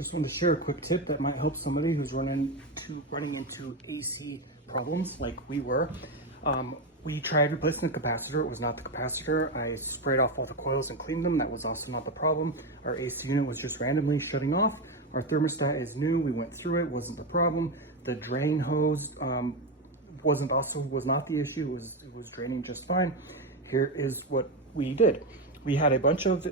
Just wanted to share a quick tip that might help somebody who's running into AC problems like we were. We tried replacing the capacitor. It was not the capacitor. I sprayed off all the coils and cleaned them. That was also not the problem. Our AC unit was just randomly shutting off. Our thermostat is new. We went through it. Wasn't the problem. The drain hose was not the issue. It was draining just fine. Here is what we did. We had a bunch of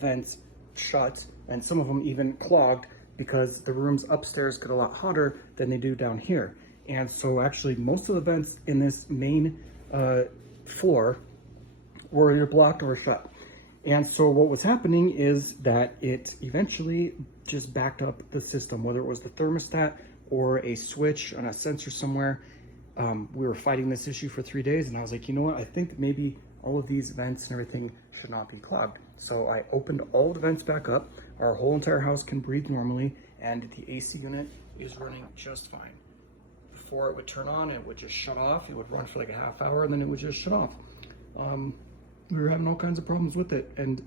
vents shut, and some of them even clogged because the rooms upstairs get a lot hotter than they do down here. And so actually most of the vents in this main floor were either blocked or shut. And so what was happening is that it eventually just backed up the system, whether it was the thermostat or a switch on a sensor somewhere. We were fighting this issue for 3 days, and I was like, you know what? I think maybe all of these vents and everything should not be clogged. So I opened all the vents back up. Our whole entire house can breathe normally, and the AC unit is running just fine. Before it would turn on, it would just shut off. It would run for like a half hour, and then it would just shut off. We were having all kinds of problems with it, and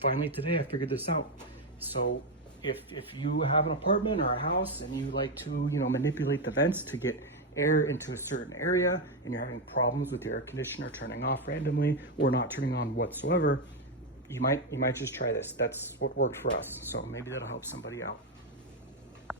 finally today I figured this out. So if you have an apartment or a house and you like to manipulate the vents to get air into a certain area, and you're having problems with your air conditioner turning off randomly or not turning on whatsoever, you might just try this. That's what worked for us. So maybe that'll help somebody out.